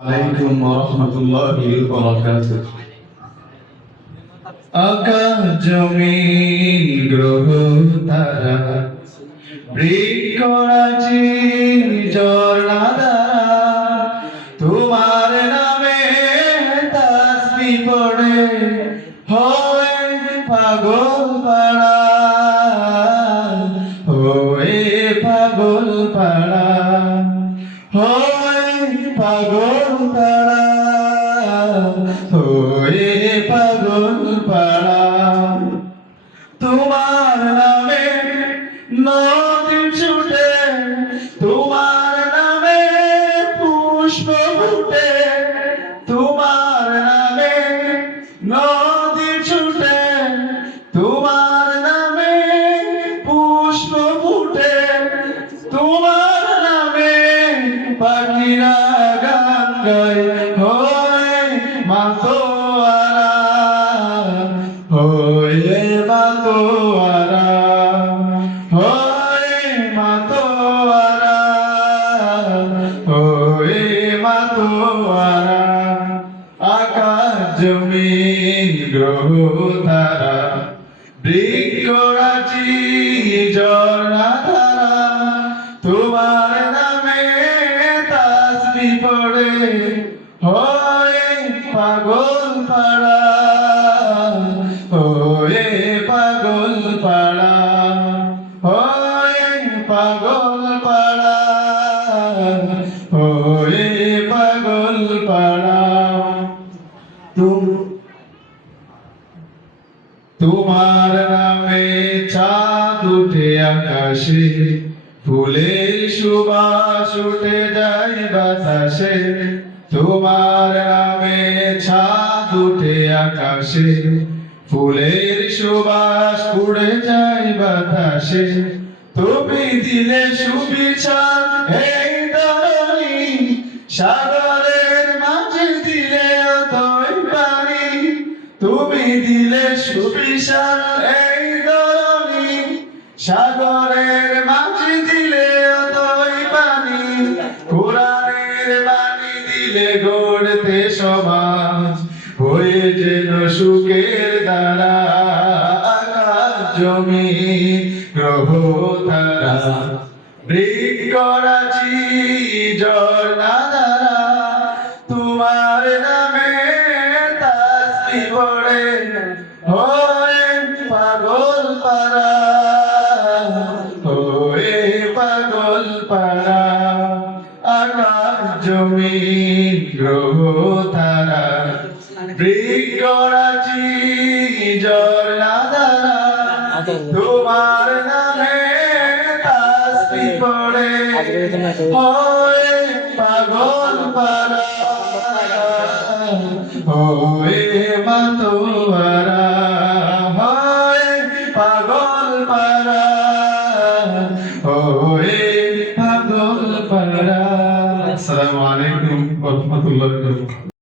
আলাইকুম ওয়া রাহমাতুল্লাহি ওয়া বারাকাতুহু। আকাশ জমিন গ্রহ তারা বৃক্ষরাজি ঝর্ণা ধারা তোমার নামে তাসবিহ পড়ে হয় পাগল পাড়া, হয় পাগল পাড়া, হয় পাগল পাড়া, হয় পাগল পাড়া। তোমার নামে নদী ছুটে, তোমার নামে পুষ্প ফুটে, তোমার নামে নদী ছুটে, তোমার নামে পুষ্প ফুটে, তোমার নামে পাখিরা গান গায় হয় মাতোয়ারা, হয় মাতোয়ারা, হয় মাতোয়ারা, হয় মাতোয়ারা। আকাশ জমিন গ্রহ তারা বৃক্ষরাজি ঝর্ণা ধারা তোমার নামে তাসবিহ পড়ে হয় পাগল পাড়া, হয় পাগল পাড়া, হয় পাগল পাড়া, হয় পাগল পাড়া। তোমার নামে চাঁদ উঠে আকাশে, ফুলের সুবাস উঠে যায় বাতাসে। তোমার নামে চাঁদ উঠে আকাশে, ফুলের সুবাস উড়ে যায় বাতাসে। তুমি দিলে সুবিচার এই ধরণী, সাগরের মাঝে দিলে অতই পানি। তুমি দিলে সুবিশাল এই ধরণী, সাগরের মাঝে দিলে অতই পানি। কোরআনের বাণী দিলে গড়তে সমাজ, হয়ে যেন সুখের দ্বারা। আকাশ জমিন গ্রহ তারা বৃক্ষরাজি ঝর্ণা ধারা তোমার নামে তাসবিহ পড়ে হয় পাগল পাড়া, হয় পাগল পাড়া। আকাশ জমিন গ্রহ তারা বৃক্ষরাজি ঝর্ণা ধারা তোমার নামে তাসবিহ পড়ে হয় পাগল পাড়া, হয় মাতোয়ারা, হয় পাগল পাড়া, হয় পাগল পাড়া। আসসালামু আলাইকুম ওয়া রাহমাতুল্লাহি ওয়া বারাকাতুহু।